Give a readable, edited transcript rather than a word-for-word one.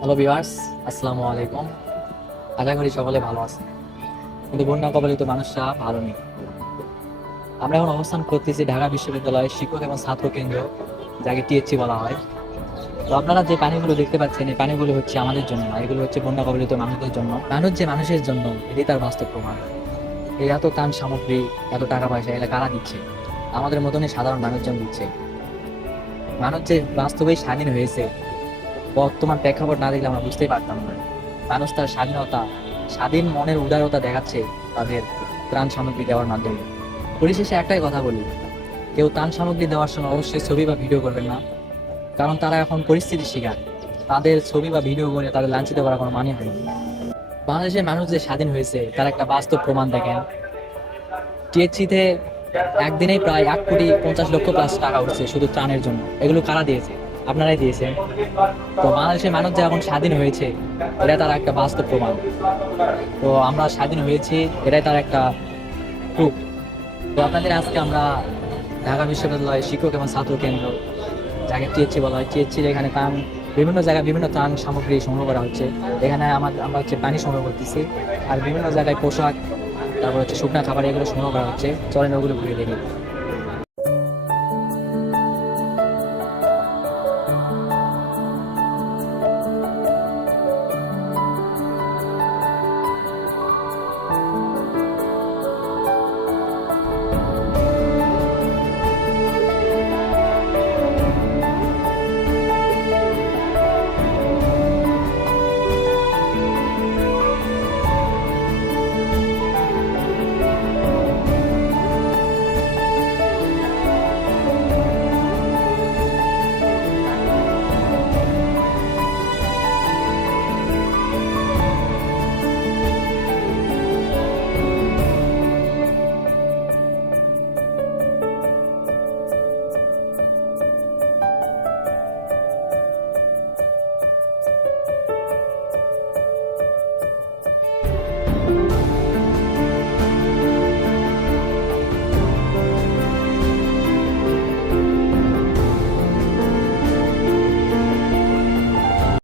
Hello viewers, আসসালামু আলাইকুম। আশা করি সকলে ভালো আছেন, কিন্তু বন্যা কবলিত মানুষরা ভালো নেই। আমরা এখন অবস্থান করতেছি ঢাকা বিশ্ববিদ্যালয়ের শিক্ষক এবং ছাত্র কেন্দ্র, যাকে টিএসসি বলা হয়। তো আপনারা যে পানিগুলো দেখতে পাচ্ছেন, এই পানিগুলো হচ্ছে আমাদের জন্য না, এগুলো হচ্ছে বন্যা কবলিত মানুষদের জন্য। মানুষ যে মানুষের জন্য, এটাই তার বাস্তব প্রমাণ। এই এত ত্রাণ সামগ্রী, এত টাকা পয়সা, এটা কারা দিচ্ছে? আমাদের মতনই সাধারণ মানুষজন দিচ্ছে। মানুষ যে বাস্তবেই স্বাধীন হয়েছে, বর্তমান প্রেক্ষাপট না দেখলে আমরা বুঝতেই পারতাম না। মানুষ তার স্বাধীনতা, স্বাধীন মনের উদারতা দেখাচ্ছে তাদের ত্রাণ সামগ্রী দেওয়ার মাধ্যমে। পরিশেষে একটাই কথা বলি, কেউ ত্রাণ সামগ্রী দেওয়ার সময় অবশ্যই ছবি বা ভিডিও করবেন না, কারণ তারা এখন পরিস্থিতির শিকার। তাদের ছবি বা ভিডিও করে তাদের লাঞ্ছিত করার কোনো মানে হয় না। বাংলাদেশের মানুষ যে স্বাধীন হয়েছে তার একটা বাস্তব প্রমাণ দেখেন। টিএসসিতে একদিনেই প্রায় 1,50,00,000 প্লাস টাকা উঠছে শুধু ত্রাণের জন্য। এগুলো কারা দিয়েছে? আপনারাই দিয়েছেন। তো বাংলাদেশের মানুষ যে এখন স্বাধীন হয়েছে, এটা তার একটা বাস্তব প্রমাণ। তো আমরা স্বাধীন হয়েছি, এটাই তার একটা প্রুফ। তো আপনাদের আজকে আমরা ঢাকা বিশ্ববিদ্যালয়ের শিক্ষক এবং ছাত্র কেন্দ্র, যাকে টিএসসি বলা হয়, টিএসসির এখানে ত্রাণ, বিভিন্ন জায়গায় বিভিন্ন ত্রাণ সামগ্রী সংগ্রহ করা হচ্ছে। এখানে আমরা হচ্ছে পানি সংগ্রহ করতেছি, আর বিভিন্ন জায়গায় পোশাক, তারপর হচ্ছে শুকনা খাবার, এগুলো সংগ্রহ করা হচ্ছে। চলেন ওগুলো ঘুরে দেখি।